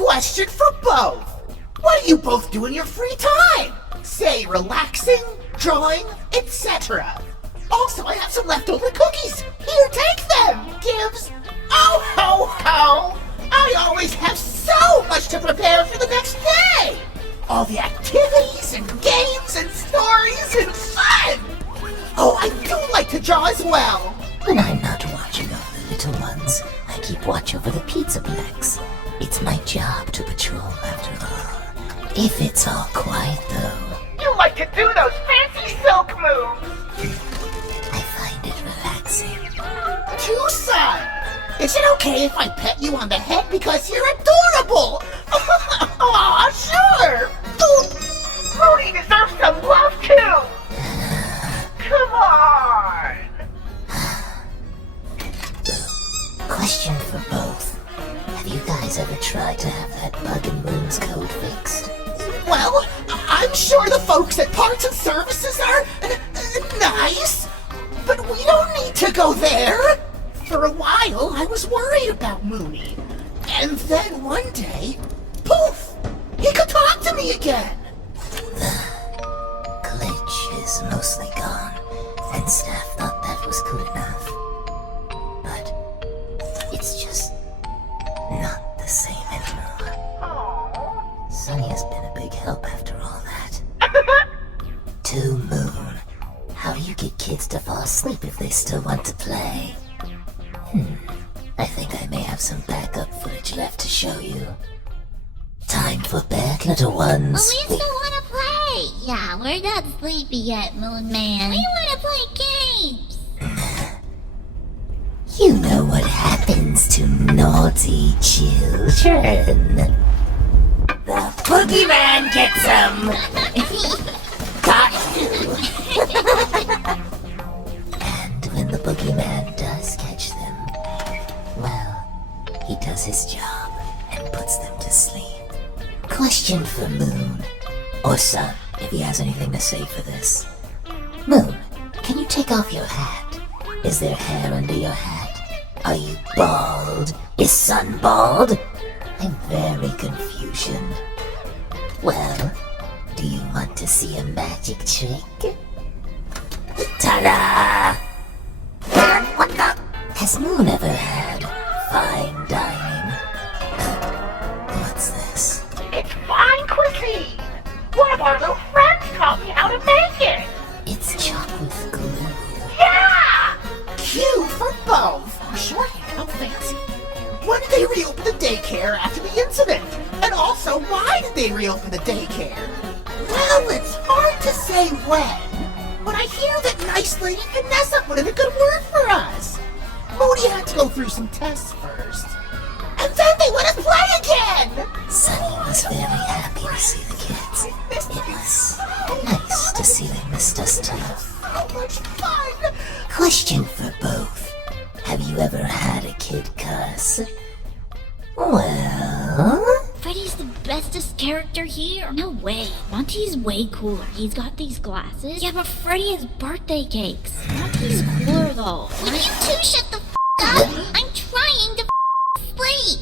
Question for both. What do you both do in your free time? Say relaxing, drawing, etc. Also, I have some leftover cookies. Here, take them. Gives. Oh ho ho! I always have so much to prepare for the next day. All the activities and games and stories and fun. Oh, I do like to draw as well. When I'm not watching over the little ones, I keep watch over the pizza blacks. It's my job to patrol after all. If it's all quiet though. You like to do those fancy silk moves. I find it relaxing. Tucson! Is it okay if I pet you on the head because you're adorable? Aw, sure! Rudy deserves some love too! Come on! Question for both. Have you guys ever tried to have that bug in Moon's code fixed? Well, I'm sure the folks at Parts and Services are nice, but we don't need to go there. For a while, I was worried about Mooney. And then one day, poof! He could talk to me again! The glitch is mostly gone, and staff thought that was good enough. But it's just not the same anymore. Sunny has been a big help after all that. To Moon, how do you get kids to fall asleep if they still want to play? I think I may have some backup footage left to show you. Time for bed, little ones. But we still want to play. Yeah, we're not sleepy yet, Moon Man. We want to play games. You know what happens to naughty children. The boogeyman gets them. Got you. And when the boogeyman does catch them, well, he does his job and puts them to sleep. Question for Moon, or Sun, if he has anything to say for this. Moon, can you take off your hat? Is there hair under your hat? Are you bald? Is Sun bald? I'm very confusion. Well, do you want to see a magic trick? Ta-da! What the? Has Moon ever had fine dining? What's this? It's fine cuisine! One of our little friends taught me how to make it! It's chocolate glue. Yeah! Q for both! Shorthand, how fancy. When did they reopen the daycare after the incident? And also, why did they reopen the daycare? Well, it's hard to say when, but I hear that nice lady Vanessa put in a good word for us. Moody had to go through some tests first. And then they let us play again! Sunny was very happy to see the kids. It was nice to see they missed us too. So much fun! Question for both. Have you ever had a kid cuss? Well... Freddy's the bestest character here. No way. Monty's way cooler. He's got these glasses. Yeah, but Freddy has birthday cakes. Monty's cooler though. Will you two shut the up? I'm trying to sleep.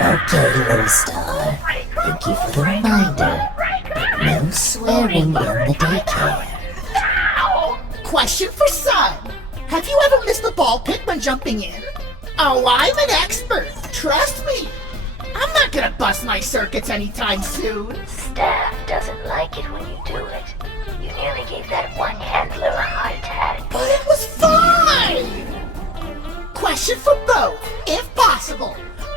Okay, little star. Thank you for the reminder. But no swearing in the daycare. Ow! Question for Sun. Have you ever missed the ball pit when jumping in? Oh, I'm an expert. Trust me. I'm not gonna bust my circuits anytime soon. Staff doesn't like it when you do it. You nearly gave that one handler a heart attack. But it was fine! Question for both, if possible.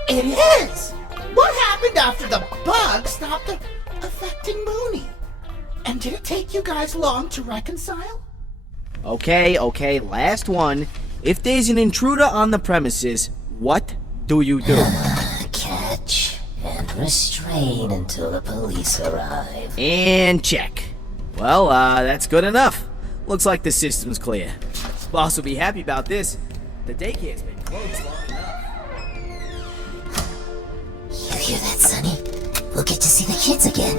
It is! What happened after the bug stopped affecting Mooney? And did it take you guys long to reconcile? Okay, last one. If there's an intruder on the premises, what do you do? Catch and restrain until the police arrive. And check. Well, that's good enough. Looks like the system's clear. Boss will be happy about this. The daycare's been closed long enough. You hear that, Sonny? We'll get to see the kids again.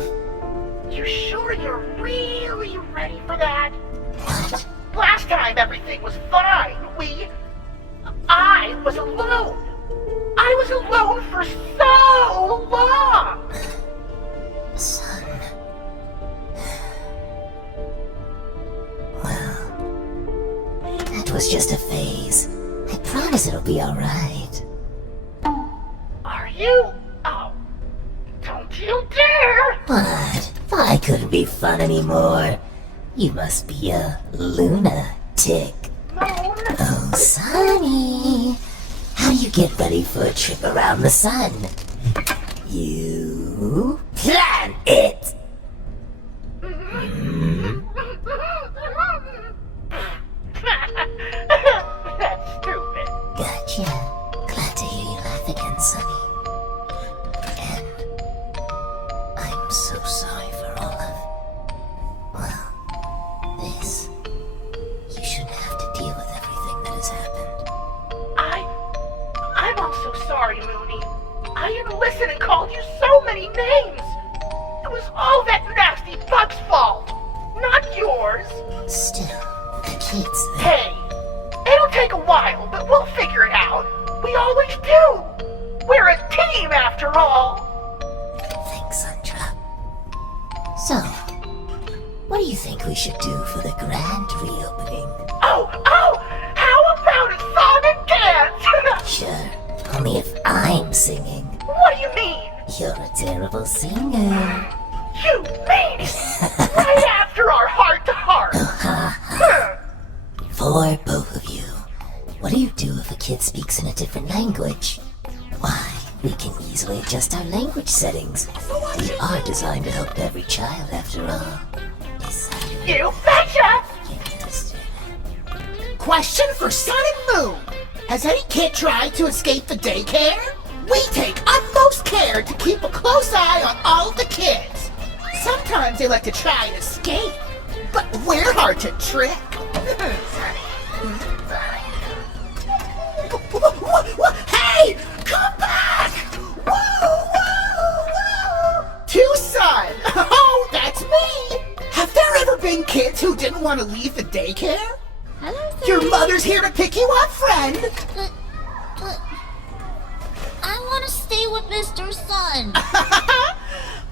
You sure you're really ready for that? What? Last time everything was fine. I was alone. I was alone for so long! Son. Well, that was just a phase. I promise it'll be alright. Are you? Oh, don't you dare! What? I couldn't be fun anymore. You must be a lunatic. Moon? Oh, Sonny. How do you get ready for a trip around the sun? You plan it. That's stupid. Gotcha. Glad to hear you laugh again, Sonny. And I'm so sorry for all of, well, this. You shouldn't have to deal with everything that has happened. I'm also sorry, Mooney. I didn't listen and called you so many names. It was all that nasty bug's fault, not yours. Still, the kids, Hey, it'll take a while, but we'll figure it out. We always do. We're a team, after all. thanks, Sandra. So, what do you think we should do for the grand reopening? Oh, how about a song and dance? Sure, only if I'm singing. What do you mean? You're a terrible singer. You mean it? Right after our heart-to-heart. For both of you, what do you do if a kid speaks in a different language? Why, we can easily adjust our language settings. We are designed to help every child, after all. Decided You betcha! yes. Question for Sun and Moon. Has any kid tried to escape the daycare? We take utmost care to keep a close eye on all of the kids. Sometimes they like to try and escape, but we're hard to trick. Hey! Come back! Woo! To Sun! Oh, that's me! Have there ever been kids who didn't want to leave the daycare? Hello, sir. Your mother's here to pick you up, friend! But I want to stay with Mr. Sun.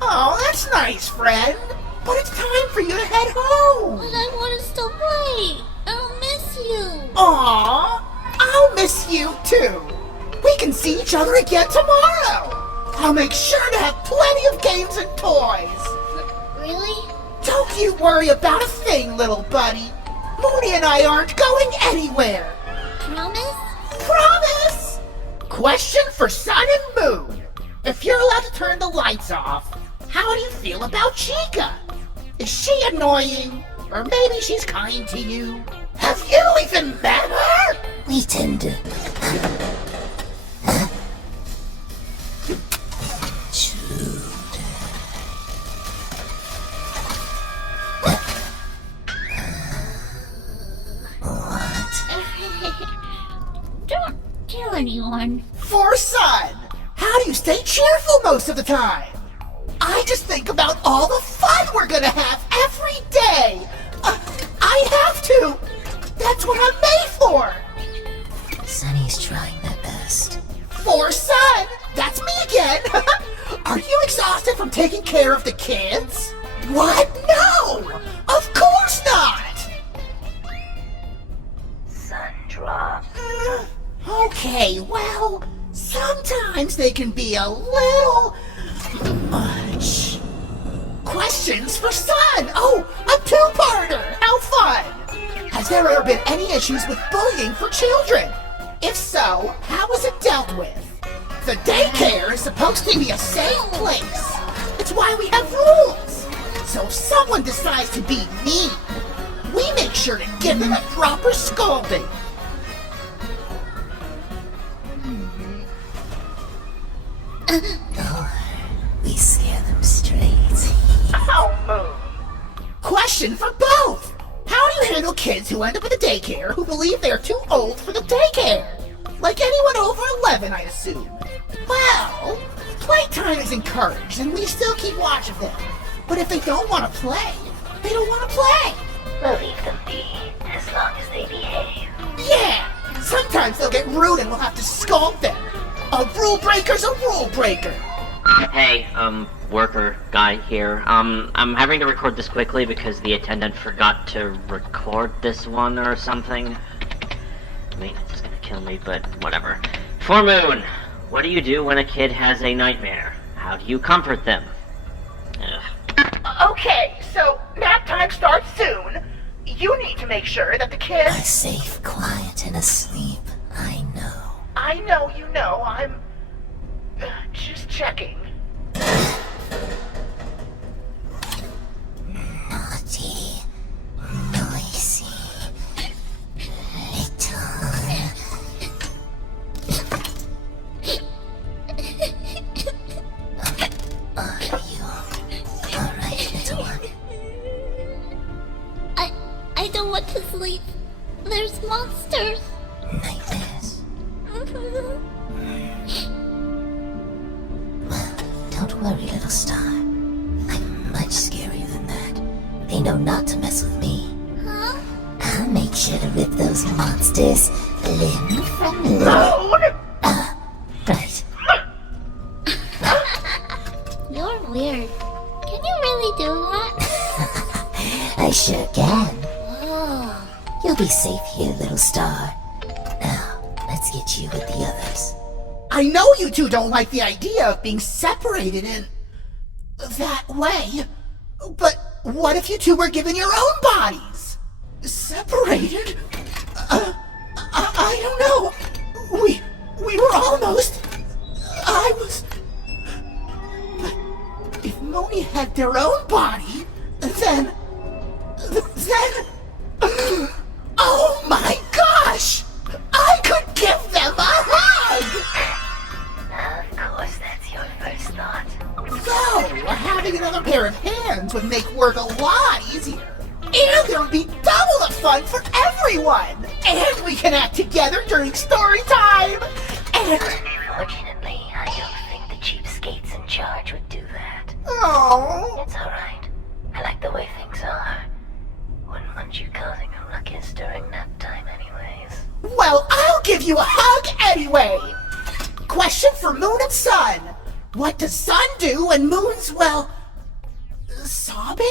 Oh, that's nice, friend. But it's time for you to head home. But I want to still play. I'll miss you. Aw, I'll miss you too. We can see each other again tomorrow. I'll make sure to have plenty of games and toys. Really? Don't you worry about a thing, little buddy. Mooney and I aren't going anywhere. Promise? Promise! Question for Sun and Moon. If you're allowed to turn the lights off, how do you feel about Chica? Is she annoying? Or maybe she's kind to you? Have you even met her? We tend to... Don't tell anyone. For Sun, how do you stay cheerful most of the time? I just think about all the fun we're gonna have every day. I have to. That's what I'm made for. Sunny's trying their best. For Sun, that's me again. Are you exhausted from taking care of the kids? What? No! Of course not! Sandra. Okay, well, sometimes they can be a little much. Questions for Sun! Oh, a two-parter! How fun! Has there ever been any issues with bullying for children? If so, how was it dealt with? The daycare is supposed to be a safe place. It's why we have rules. So if someone decides to be mean, we make sure to give them a proper scolding. Or we scare them straight. Question for both. How do you handle kids who end up in the daycare who believe they're too old for the daycare? Like anyone over 11, I assume. Well, playtime is encouraged and we still keep watch of them. But if they don't want to play, they don't want to play. We'll leave them be, as long as they behave. Yeah, sometimes they'll get rude and we'll have to scold them. A rule breaker's a rule breaker. Hey, worker guy here. I'm having to record this quickly because the attendant forgot to record this one or something. Maintenance is gonna kill me, but whatever. For Moon, what do you do when a kid has a nightmare? How do you comfort them? Ugh. Okay, so nap time starts soon. You need to make sure that the Are kids... safe, quiet, and asleep. I know. I know you know, I'm... just checking. Naughty, noisy, little. Are you alright, little one? I don't want to sleep. There's monsters. Nightmares. Well, don't worry, little star. I'm much scarier than that. They know not to mess with me. Huh? I'll make sure to rip those monsters limb from limb. Moon! Right. You're weird. Can you really do that? I sure can. Oh. You'll be safe here, little star. Now, let's get you with the others. I know you two don't like the idea of being separated in... that way. But what if you two were given your own bodies? Separated? I don't know. We were almost... I was... But if Moni had their own body, then... Oh my gosh! I could give them a hug! Of course, that's your first thought. So, having another pair of hands would make work a lot easier. And there would be double the fun for everyone! And we can act together during story time! And... Unfortunately, I don't think the cheapskates in charge would do that. Oh, It's alright. I like the way things are. Wouldn't want you causing a ruckus during nap time anyways. well, I'll give you a hug anyway! Question for Moon and Sun. What does Sun do when Moon's, well... sobbing?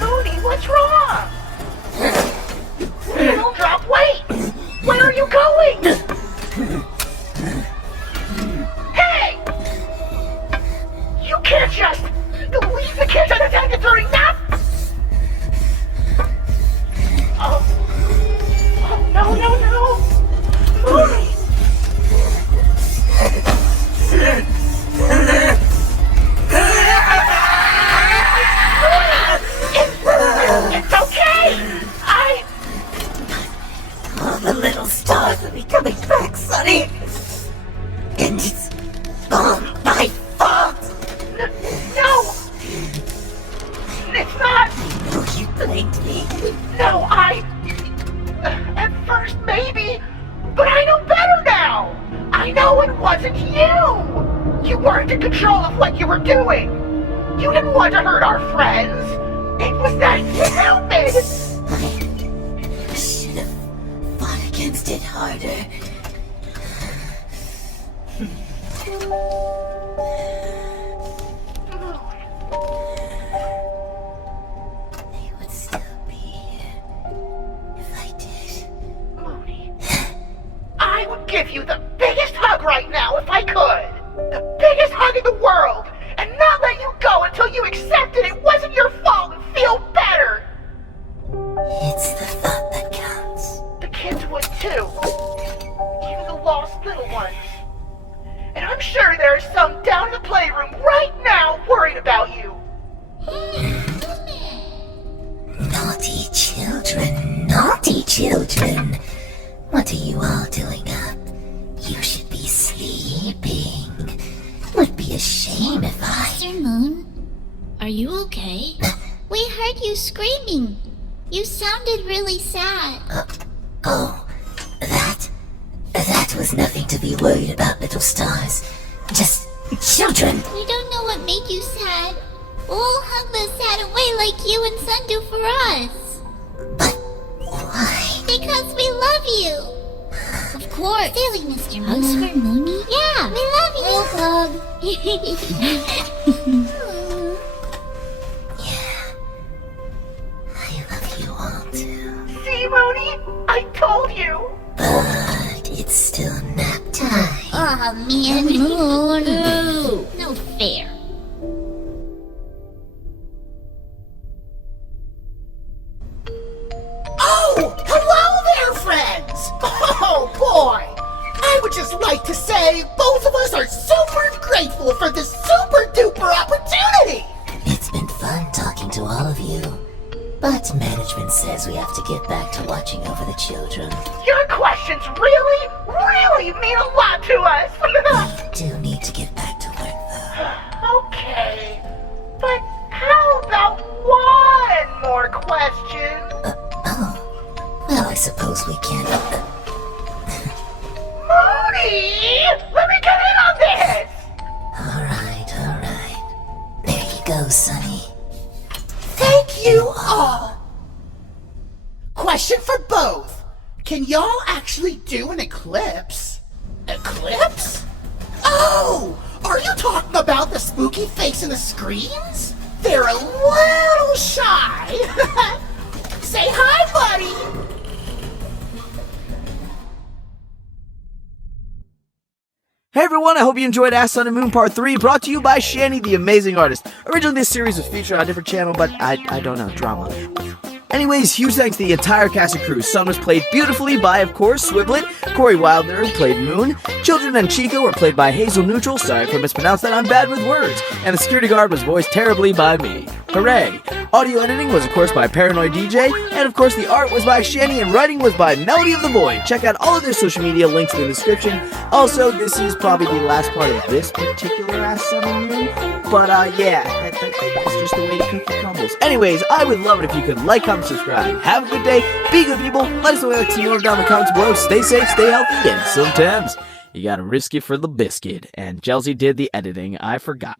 Mooney, what's wrong? Don't drop weight! Where are you going? Hey! You can't just leave the kids unattended during nap! Oh, no. Mooney! It's okay! All the little stars will be coming back, Sonny. And it's all my fault. No! It's not! Oh, you blamed me. No, at first, maybe, but I know better now! I know it wasn't you! You weren't in control of what you were doing! You didn't want to hurt our friends! It was that stupid! I should have fought against it harder. They would still be here if I did. Mooney, I would give you the biggest hug right now if I could! The biggest hug in the world! And not let you go until you accepted it wasn't your fault and feel better! It's the thought that counts. The kids would too. Even the lost little ones. And I'm sure there are some down in the playroom right now worried about you. Naughty children, naughty children. What are you all doing up? You should be sleeping. shame if I... Mr. Moon, are you okay? We heard you screaming. You sounded really sad. Oh, that was nothing to be worried about, little stars. Just children. We don't know what made you sad. We'll hug the sad away like you and Sun do for us. But why? Because we love you. Of course. Silly Mr. Moon. Hugs for Moony? Yeah, we love you. We'll hug. Yeah. I love you all too. See, Mooney? I told you. But it's still nap time. Oh, man. Moon. No fair. Oh, hello there, friends! Oh, boy! I would just like to say both of us are super grateful for this super duper opportunity! It's been fun talking to all of you. But management says we have to get back to watching over the children. Your questions really mean a lot to us! We do need to get back to work, though. Okay, but how about one more question? Well, I suppose we can. Mooney! Let me get in on this! Alright. There you go, Sonny. Thank you all! Question for both. Can y'all actually do an eclipse? Eclipse? Oh! Are you talking about the spooky face in the screens? They're a little shy. Say hi, buddy! Hey everyone, I hope you enjoyed Ask Sun and Moon Part 3, brought to you by Shandzii, the amazing artist. Originally this series was featured on a different channel, but I don't know, drama. Anyways, huge thanks to the entire cast and crew. Sun was played beautifully by, of course, Swiblet. Corey Wildner played Moon. Children and Chico were played by Hazel Neutral. Sorry if I mispronounced that, I'm bad with words. And the security guard was voiced terribly by me. Hooray! Audio editing was, of course, by Paranoid DJ. And, of course, the art was by Shanny, and writing was by Melody of the Void. Check out all of their social media links in the description. Also, this is probably the last part of this particular Ask Sun and Moon. But, yeah, that's just the way the cookie crumbles. Anyways, I would love it if you could like, comment, subscribe. Have a good day. Be good, people. Let us know what you like to see more down in the comments below. Stay safe, stay healthy, and sometimes you gotta risk it for the biscuit. And Chelsea did the editing. I forgot.